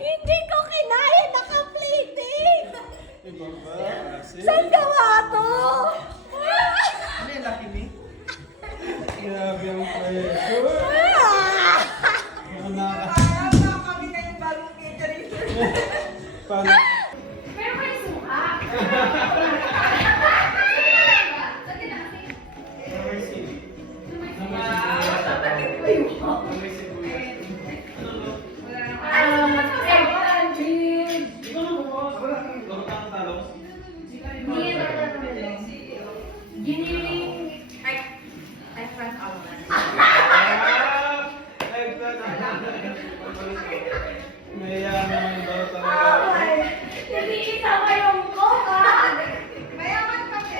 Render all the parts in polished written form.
Hindi ko kinaya naka-plating! Saan gawa to? Ano yung laki ni? Grabe ang pressure. Kami kayong bagong catering. Paano? Pero may suka. Mayaman daw talaga. Hindi kita ngayong ko, Mayaman kami.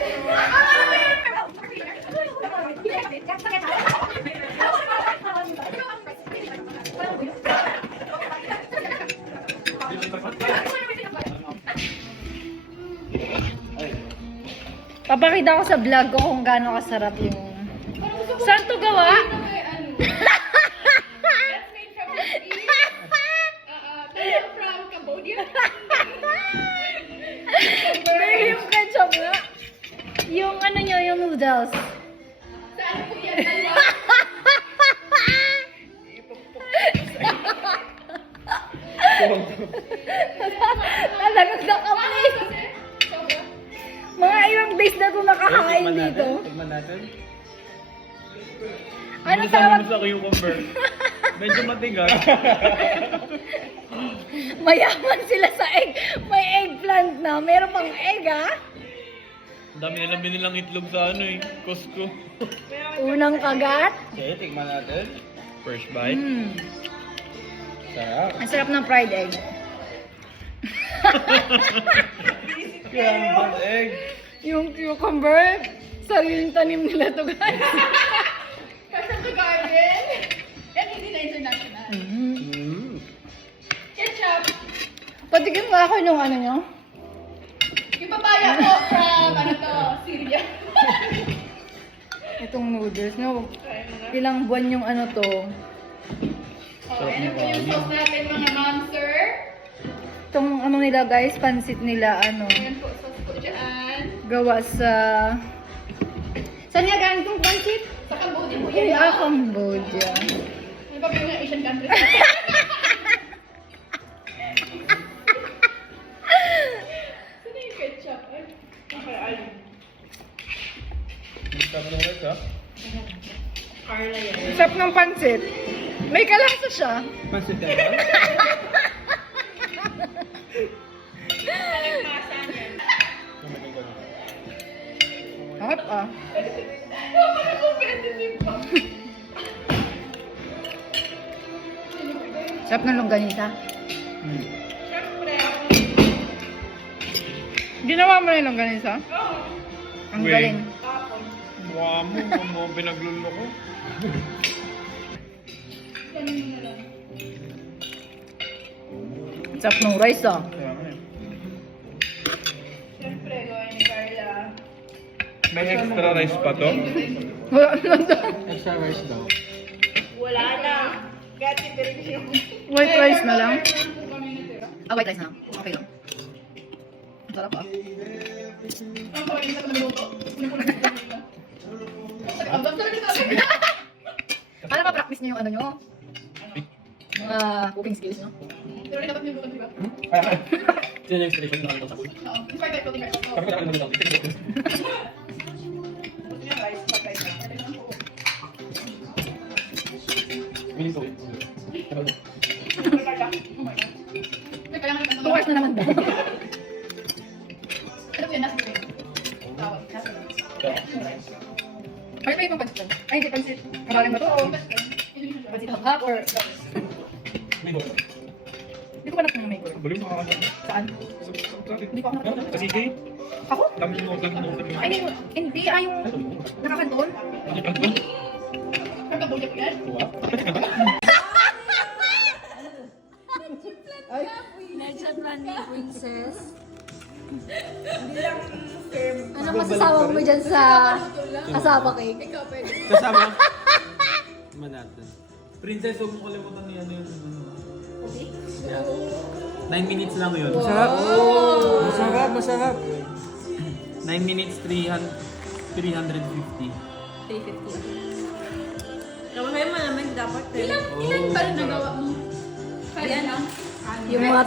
Papakita ko sa vlog ko kung gaano kasarap yung... Saan to gawa? From Cambodia. Pero yung ketchup nga. Yung ano nyo, yung noodles. Saan po yan? Talagang nakapit. Mga ilang days na ito nakakain dito. Tignan natin. Ano tawag? sa cucumber. Medyo matigas. Mayaman sila sa egg. May eggplant na. Meron pang egg, ha? Ang dami nilang binilang itlog sa ano eh. Costco. Unang kagat. Okay, tignan natin. First bite. Sarap. Ang sarap ng fried egg. Scrambled egg. Yung cucumber, sariling tanim nila to, guys. Kasi sa garden. Yan hindi na international. Ketchup. Patigim nga ako nung ano nyo. Yung papaya ko from ano to, Syria. Itong noodles, no? Ilang buwan yung ano to. Oh, ano po yung sauce natin mga ma'am, sir? Itong ano nila, guys, pansit nila, ano, Ayan po, sauce po dyan. gawa sa... Saan nga galing itong pansit? Sa Cambodia po Ay, yan. Cambodia. Ano ba yung mga Asian countries? Sino yung ketchup? Ay, okay, ayun. Gusto mo ulit ha? Carla yan. Sarap ng pansit. May kalasa siya. Pansit yan. Nagpasan yan. Hot, ah. Bakit competitive pa? Sarap ng longganisa. Siyempre. Ginawa mo na yung longganisa? Oo. Ang Wait. galing. Tapon. Mukha mo pinaglulo ko. Ganun mo na lang. Sarap ng rice, ah. Kaya nga eh. Siyempre, gawin ni Carla. May extra rice pa to? Wala naman doon. Extra rice daw. Wala na. Gati direksyon. White rice na lang. Kami natira. Ah, white rice na lang. Okay lang. Ang sarap, ah. Ang pagkakas na luto. Ang sabi. Para ma-practice niyo yung ano nyo? Mga cooking skills, no? Pero rin dapat niluto, di ba? Yan yung inspiration na nakita sa food. Oo. Inspired by cooking rice. Oo. Kapag nakalimutan lang. Gusto niya rice, pag rice na. Ano lang po. Willing to it. Carla. Oh my God. Ay, kaya nga naman. 2 hours na naman daw. Ano po yan? Nasa dito. Tawag. Nasa dito. Ay, may ibang pansit. Ay, hindi pansit. Maraming ba to? Oo. Pansit hap or... May go. Hindi ko pa nakita ng maker. Balik mo ka Saan? Hindi ko ako nakita. Sa city? Ako? Dami mo lang mo. Ay, hindi. Ay, yung nakakanton. Ano pa to? Carla, Cambodia po yan. Legend man ni Princess. Hindi lang firm. Ano masasawa mo dyan sa kasama cake? Ikaw pwede. Kasama? Naman natin. Princess, huwag mo kalimutan ni ano yun. Okay? Yeah. 9 minutes lang yun. Masarap. Masarap, masarap. 9 minutes, 350. 350. Kapag kayo malamig dapat eh. Ilan pa rin nagawa mo? 5 lang? Yung mga